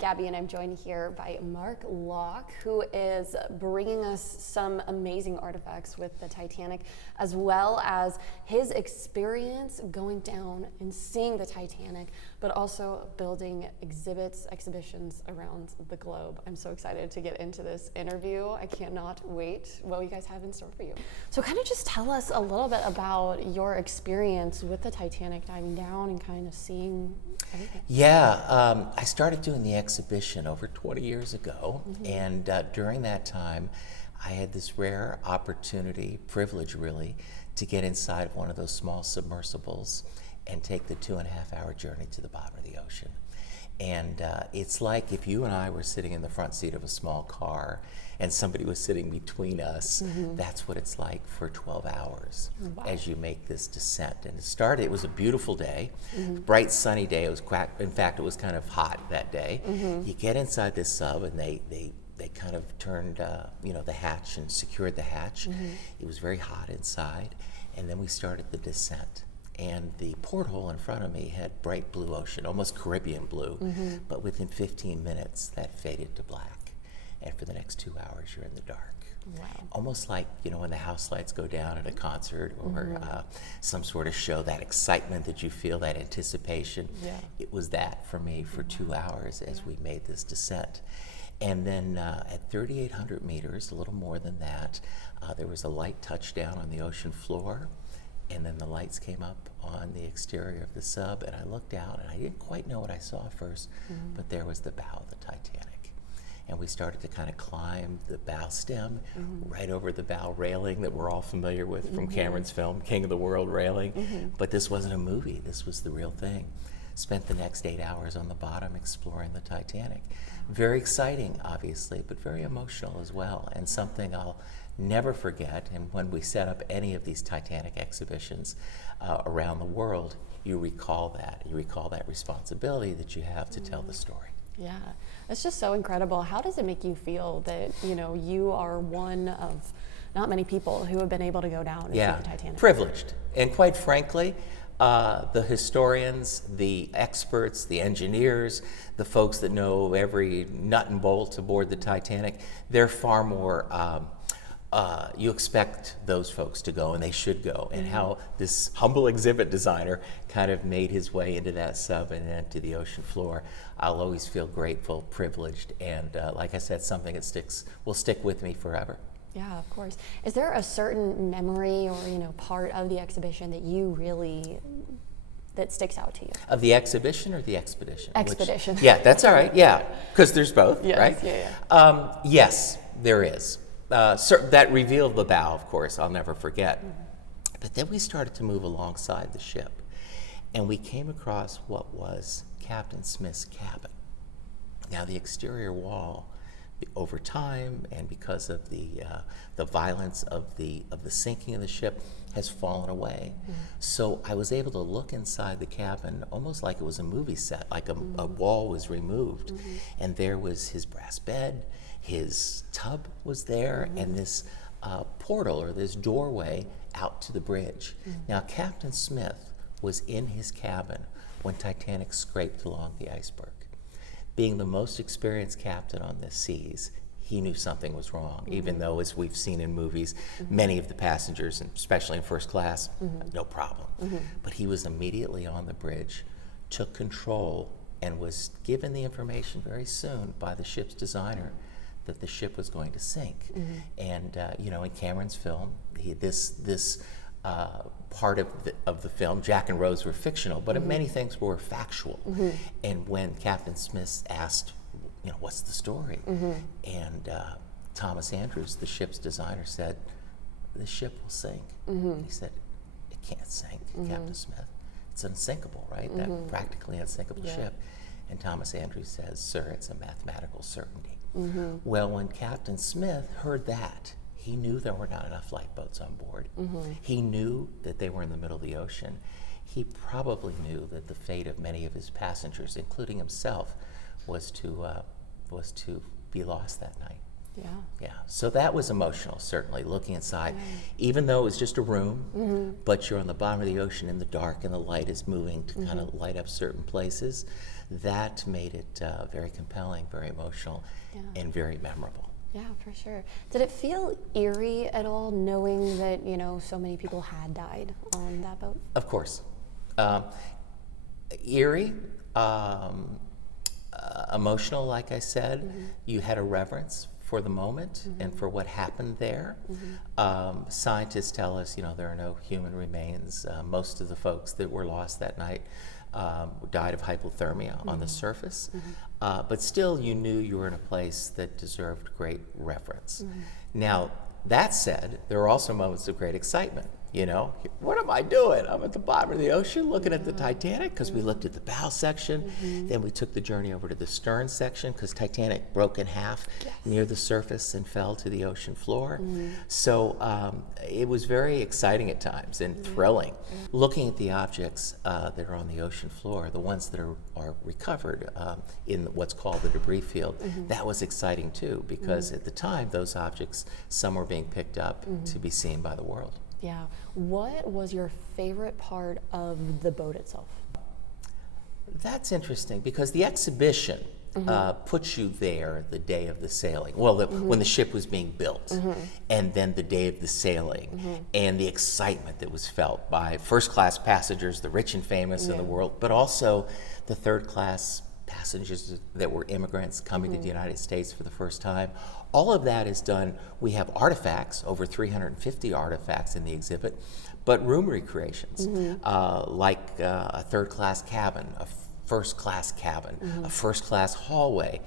Gabbi, and I'm joined here by Lach, who is bringing us some amazing artifacts with the Titanic, as well as his experience going down and seeing the Titanic, but also building exhibitions around the globe. I'm so excited to get into this interview. I cannot wait what you guys have in store for you. So kind of just tell us a little bit about your experience with the Titanic diving down and kind of seeing everything. Yeah, I started doing the exhibition over 20 years ago, and during that time, I had this rare opportunity, privilege really, to get inside of one of those small submersibles and take the 2.5-hour journey to the bottom of the ocean. And it's like if you and I were sitting in the front seat of a small car and somebody was sitting between us, that's what it's like for 12 hours as you make this descent. And it was a beautiful day, bright sunny day. It was in fact, it was kind of hot that day. You get inside this sub and they kind of turned the hatch and secured the hatch. It was very hot inside, and then we started the descent. And the porthole in front of me had bright blue ocean, almost Caribbean blue, but within 15 minutes that faded to black. And for the next 2 hours you're in the dark. Wow. Almost like, when the house lights go down at a concert or some sort of show, that excitement that you feel, that anticipation. Yeah. It was that for me for 2 hours as we made this descent. And then at 3,800 meters, a little more than that, there was a light touchdown on the ocean floor. And then the lights came up on the exterior of the sub, and I looked out, and I didn't quite know what I saw first, but there was the bow of the Titanic. And we started to kind of climb the bow stem right over the bow railing that we're all familiar with from Cameron's film, King of the World railing. But this wasn't a movie, this was the real thing. Spent the next 8 hours on the bottom exploring the Titanic. Very exciting, obviously, but very emotional as well, and something I'll never forget. And when we set up any of these Titanic exhibitions around the world, you recall that responsibility that you have to tell the story. Yeah, it's just so incredible. How does it make you feel that you are one of not many people who have been able to go down and see the Titanic? Privileged, and quite frankly, the historians, the experts, the engineers, the folks that know every nut and bolt aboard the Titanic, they're far more, you expect those folks to go, and they should go. And how this humble exhibit designer kind of made his way into that sub and then to the ocean floor, I'll always feel grateful, privileged, and like I said, something that will stick with me forever. Yeah, of course. Is there a certain memory or part of the exhibition that sticks out to you? Of the exhibition or the expedition? Expedition. That's all right. Yeah, because there's both, yes, right? Yeah. Yes, there is. That revealed the bow, of course, I'll never forget. But then we started to move alongside the ship, and we came across what was Captain Smith's cabin. Now, the exterior wall, over time and because of the violence of the sinking of the ship, has fallen away. So I was able to look inside the cabin almost like it was a movie set, like a wall was removed, and there was his brass bed, his tub was there, and this portal or this doorway out to the bridge. Now, Captain Smith was in his cabin when Titanic scraped along the iceberg. Being the most experienced captain on the seas, he knew something was wrong, even though, as we've seen in movies, many of the passengers, and especially in first class, no problem. But he was immediately on the bridge, took control, and was given the information very soon by the ship's designer that the ship was going to sink. And in Cameron's film, this part of the film, Jack and Rose were fictional, but many things were factual. And when Captain Smith asked, what's the story? And Thomas Andrews, the ship's designer, said, the ship will sink. He said, it can't sink, Captain Smith. It's unsinkable, right? That practically unsinkable ship. And Thomas Andrews says, sir, it's a mathematical certainty. Well, when Captain Smith heard that, he knew there were not enough lifeboats on board. He knew that they were in the middle of the ocean. He probably knew that the fate of many of his passengers, including himself, was to be lost that night. Yeah. Yeah, so that was emotional, certainly, looking inside. Even though it was just a room, but you're on the bottom of the ocean in the dark and the light is moving to kind of light up certain places, that made it very compelling, very emotional, and very memorable. Yeah, for sure. Did it feel eerie at all, knowing that, you know, so many people had died on that boat? Of course. Eerie, emotional, like I said. You had a reverence for the moment and for what happened there. Scientists tell us, you know, there are no human remains. Most of the folks that were lost that night died of hypothermia on the surface. But still, you knew you were in a place that deserved great reverence. Now, that said, there are also moments of great excitement. You know, what am I doing? I'm at the bottom of the ocean looking at the Titanic, because we looked at the bow section. Then we took the journey over to the stern section, because Titanic broke in half near the surface and fell to the ocean floor. So it was very exciting at times and thrilling. Looking at the objects that are on the ocean floor, the ones that are recovered in what's called the debris field, that was exciting too, because at the time those objects, some were being picked up to be seen by the world. Yeah. What was your favorite part of the boat itself? That's interesting, because the exhibition puts you there the day of the sailing. Well, when the ship was being built, and then the day of the sailing, and the excitement that was felt by first-class passengers, the rich and famous in the world, but also the third-class passengers that were immigrants coming to the United States for the first time. All of that is done. We have artifacts, over 350 artifacts in the exhibit, but room recreations, like a third-class cabin, a first-class cabin, a first-class hallway.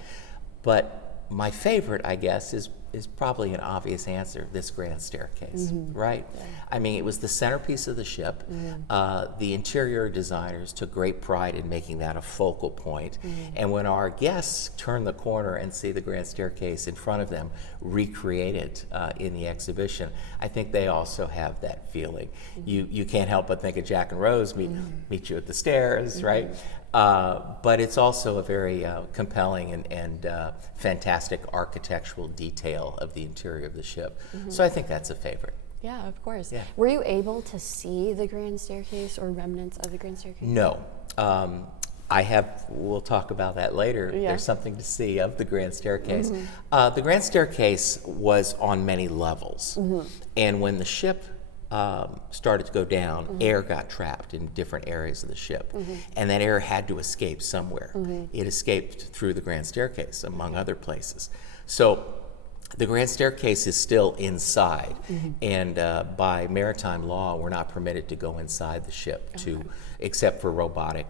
But my favorite, I guess, is probably an obvious answer, this grand staircase, right? I mean, it was the centerpiece of the ship. The interior designers took great pride in making that a focal point. And when our guests turn the corner and see the grand staircase in front of them recreated in the exhibition, I think they also have that feeling. You can't help but think of Jack and Rose meet you at the stairs, right? But it's also a very compelling and fantastic architectural detail of the interior of the ship. So I think that's a favorite. Yeah, of course. Yeah. Were you able to see the grand staircase or remnants of the grand staircase? No. We'll talk about that later. Yeah. There's something to see of the grand staircase. The grand staircase was on many levels. And when the ship started to go down, air got trapped in different areas of the ship, and that air had to escape somewhere. It escaped through the grand staircase, among other places. So the grand staircase is still inside, and by maritime law, we're not permitted to go inside the ship except for robotic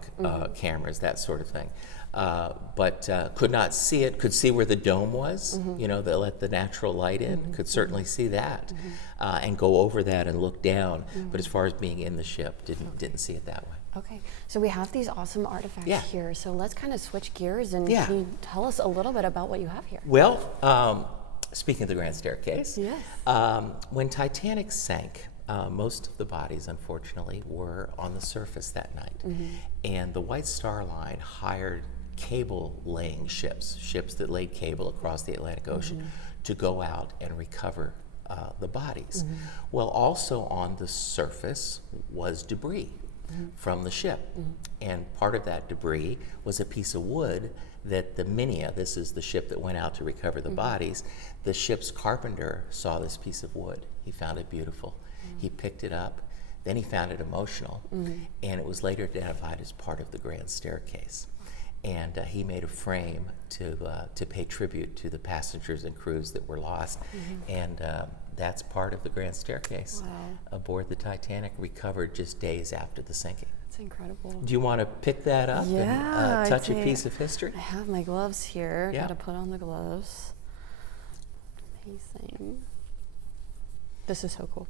cameras, that sort of thing. But could not see it, could see where the dome was, you know, that let the natural light in, could certainly see that, and go over that and look down. But as far as being in the ship, didn't see it that way. Okay, so we have these awesome artifacts here. So let's kind of switch gears and can you tell us a little bit about what you have here? Well, speaking of the grand staircase, Yes. when Titanic sank, most of the bodies, unfortunately, were on the surface that night. And the White Star Line hired cable-laying ships that laid cable across the Atlantic Ocean to go out and recover the bodies. Well, also on the surface was debris from the ship. And part of that debris was a piece of wood that the Minia, this is the ship that went out to recover the bodies, the ship's carpenter saw this piece of wood. He found it beautiful. He picked it up. Then he found it emotional, and it was later identified as part of the grand staircase. And he made a frame to pay tribute to the passengers and crews that were lost. And that's part of the grand staircase aboard the Titanic, recovered just days after the sinking. That's incredible. Do you want to pick that up and touch a piece of history? I have my gloves here. Yeah. Gotta put on the gloves. Amazing. This is so cool.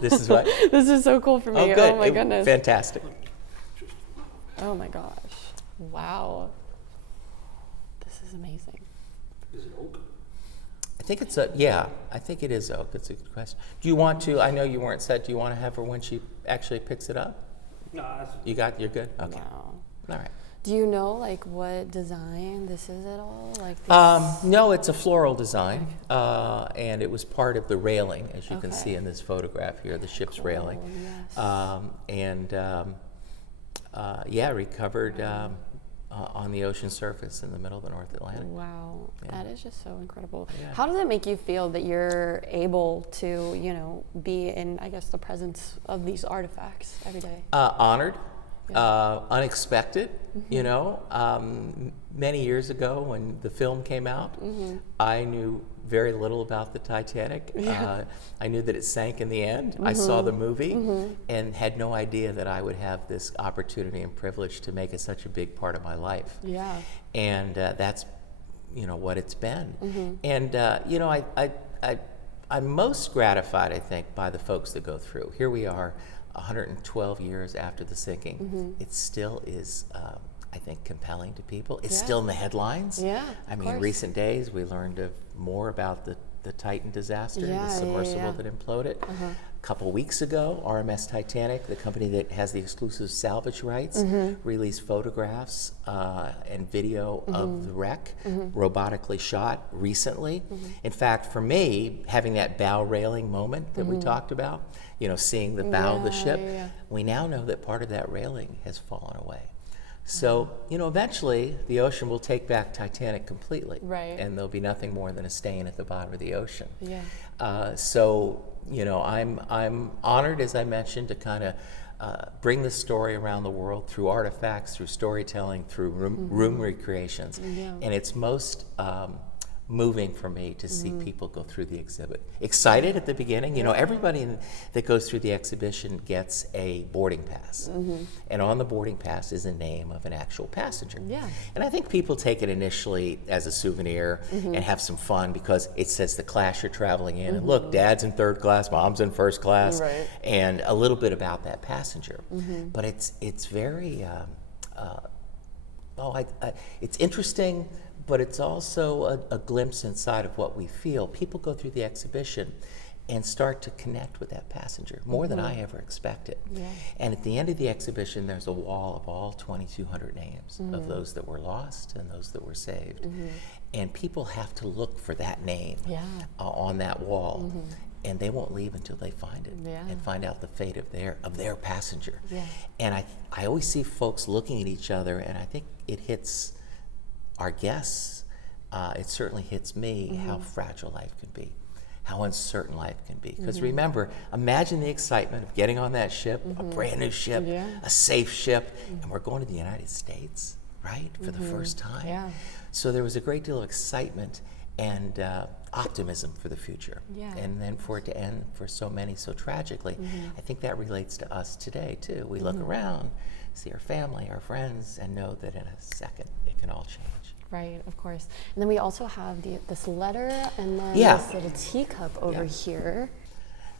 This is what? This is so cool for me. Oh, good. Oh my goodness. Fantastic. Oh my gosh. Wow. This is amazing. Is it oak? I think it's I think it is oak. It's a good question. Do you want to, I know you weren't set, do you want to have her when she actually picks it up? No, that's You're good? Okay. Wow. All right. Do you know like what design this is at all? Like No, it's a floral design, and it was part of the railing, as you can see in this photograph here, the ship's railing. Yes. Yeah, recovered on the ocean surface in the middle of the North Atlantic. Wow, that is just so incredible. Yeah. How does it make you feel that you're able to, you know, be in, I guess, the presence of these artifacts every day? Honored. Unexpected, you know. Many years ago when the film came out, I knew very little about the Titanic. I knew that it sank in the end. I saw the movie and had no idea that I would have this opportunity and privilege to make it such a big part of my life. Yeah. And that's, you know, what it's been. And, you know, I'm most gratified, I think, by the folks that go through. Here we are, 112 years after the sinking. It still is, I think, compelling to people. It's still in the headlines. Yeah, I mean, course. recent days we learned more about the Titan disaster, the submersible that imploded. A couple weeks ago, RMS Titanic, the company that has the exclusive salvage rights, released photographs and video of the wreck, robotically shot recently. In fact, for me, having that bow railing moment that we talked about, you know, seeing the bow of the ship, we now know that part of that railing has fallen away. So, you know, eventually the ocean will take back Titanic completely. Right. And there'll be nothing more than a stain at the bottom of the ocean. Yeah. So, you know, I'm honored, as I mentioned, to kind of bring this story around the world through artifacts, through storytelling, through room recreations. And it's most moving for me to see people go through the exhibit. Excited at the beginning. You know, everybody that goes through the exhibition gets a boarding pass. And on the boarding pass is the name of an actual passenger. Yeah. And I think people take it initially as a souvenir and have some fun because it says the class you're traveling in. And look, Dad's in third class, Mom's in first class, and a little bit about that passenger. But it's very, it's interesting, but it's also a glimpse inside of what we feel. People go through the exhibition and start to connect with that passenger more than I ever expected. And at the end of the exhibition, there's a wall of all 2,200 names of those that were lost and those that were saved. And people have to look for that name on that wall. And they won't leave until they find it and find out the fate of their passenger. And I always see folks looking at each other, and I think it hits our guests, it certainly hits me how fragile life can be, how uncertain life can be. Because remember, imagine the excitement of getting on that ship, a brand new ship, a safe ship, and we're going to the United States, right, for the first time. So there was a great deal of excitement and optimism for the future. And then for it to end for so many so tragically, I think that relates to us today too. We look around, see our family, our friends, and know that in a second it can all change. Right, of course. And then we also have this letter and then this little teacup over here.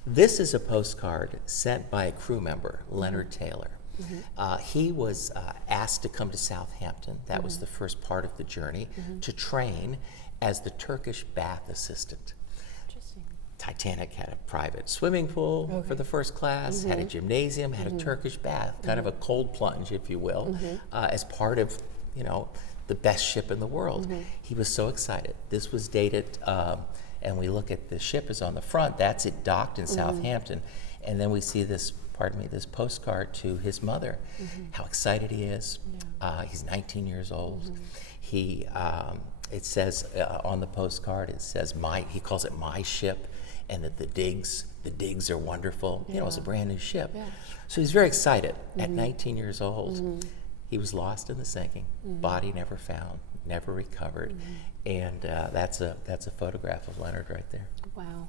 This is a postcard sent by a crew member, Leonard Taylor. He was asked to come to Southampton. That was the first part of the journey, to train as the Turkish bath assistant. Interesting. Titanic had a private swimming pool for the first class, had a gymnasium, had a Turkish bath, kind of a cold plunge, if you will, as part of, you know, the best ship in the world. He was so excited. This was dated, and we look at the ship is on the front. That's it docked in Southampton. And then we see this, this postcard to his mother, how excited he is. He's 19 years old. He, it says on the postcard, it says he calls it my ship, and that the digs are wonderful. You know, it's a brand new ship. So he's very excited at 19 years old. He was lost in the sinking, body never found, never recovered, and that's a photograph of Leonard right there. Wow,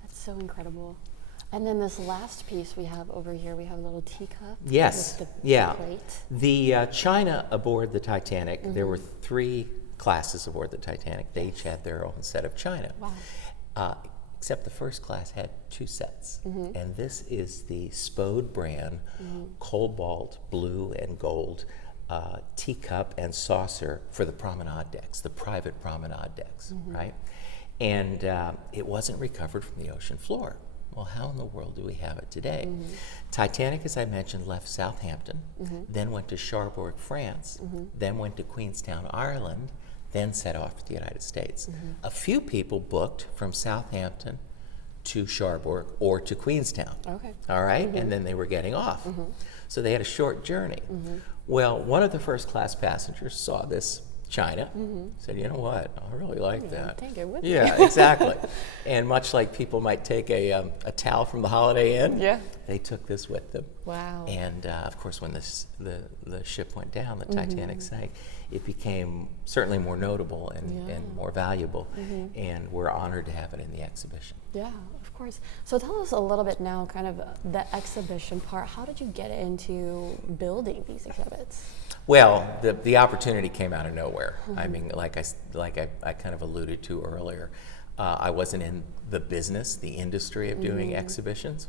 that's so incredible. And then this last piece we have over here, we have a little teacup. Yes, with yeah. plate. The China aboard the Titanic, there were 3 classes aboard the Titanic. They each had their own set of china. Wow. Except the first class had 2 sets. And this is the Spode brand cobalt blue and gold teacup and saucer for the promenade decks, the private promenade decks, right? And it wasn't recovered from the ocean floor. well, how in the world do we have it today? Titanic, as I mentioned, left Southampton, then went to Cherbourg, France, then went to Queenstown, Ireland, then set off to the United States. A few people booked from Southampton to Cherbourg or to Queenstown. Okay. All right? And then they were getting off. So they had a short journey. Well, one of the first class passengers saw this China, said, you know what, I really like that. Take it with Yeah, me. exactly. And much like people might take a towel from the Holiday Inn, Yeah. they took this with them. Wow. And of course, when the ship went down, the Titanic sank, it became certainly more notable and more valuable. And we're honored to have it in the exhibition. Yeah, of course. So tell us a little bit now, kind of the exhibition part. How did you get into building these exhibits? Well, the opportunity came out of nowhere. I mean, like I kind of alluded to earlier, I wasn't in the business, the industry of doing exhibitions.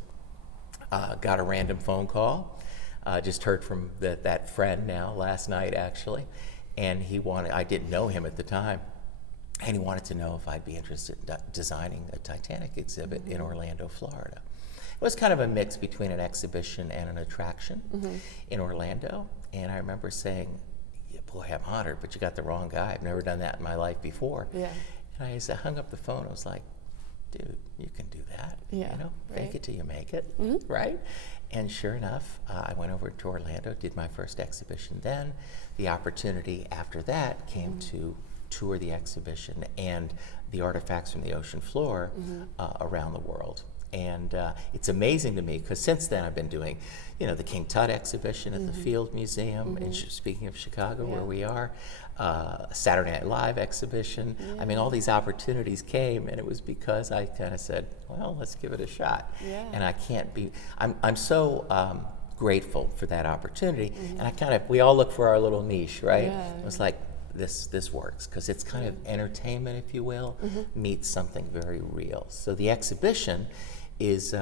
Got a random phone call. Just heard from that friend now last night, actually, and I didn't know him at the time, and he wanted to know if I'd be interested in designing a Titanic exhibit in Orlando, Florida. It was kind of a mix between an exhibition and an attraction in Orlando. And I remember saying, yeah, boy, I'm honored, but you got the wrong guy. I've never done that in my life before. Yeah. And I hung up the phone. I was like, dude, you can do that. Yeah, You know, right. fake it till you make it, right? And sure enough, I went over to Orlando, did my first exhibition then. The opportunity after that came to tour the exhibition and the artifacts from the ocean floor around the world. And it's amazing to me because since then I've been doing, the King Tut exhibition at the Field Museum, and speaking of Chicago, where we are, Saturday Night Live exhibition. I mean, all these opportunities came, and it was because I kind of said, well, let's give it a shot. And I'm so grateful for that opportunity. And we all look for our little niche, right? It was like, this works because it's kind of entertainment, if you will, meets something very real. So the exhibition is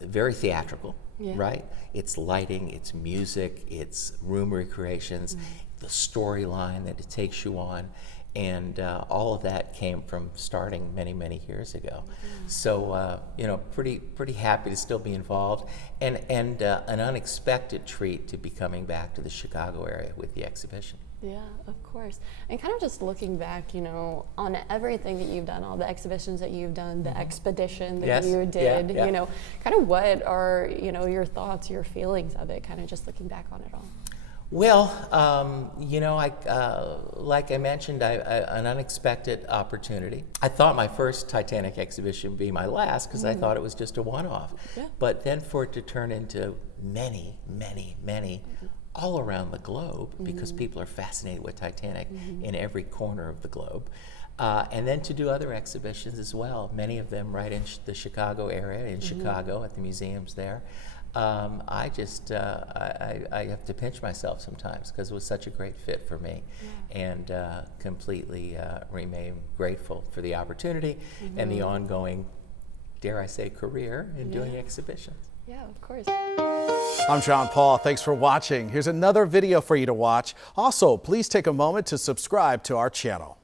very theatrical, right? It's lighting, it's music, it's room recreations, the storyline that it takes you on, and all of that came from starting many, many years ago. So pretty happy to still be involved, and an unexpected treat to be coming back to the Chicago area with the exhibition. Yeah, of course. And kind of just looking back, on everything that you've done, all the exhibitions that you've done, the expedition that you did, kind of what are, your thoughts, your feelings of it, kind of just looking back on it all? Well, like I mentioned, an unexpected opportunity. I thought my first Titanic exhibition would be my last because I thought it was just a one-off. Yeah. But then for it to turn into many, many, many all around the globe, because people are fascinated with Titanic in every corner of the globe. And then to do other exhibitions as well, many of them right in the Chicago area, in Chicago at the museums there. I have to pinch myself sometimes because it was such a great fit for me, and completely remain grateful for the opportunity and the ongoing, dare I say, career in doing exhibitions. Yeah, of course. I'm John Paul. Thanks for watching. Here's another video for you to watch. Also, please take a moment to subscribe to our channel.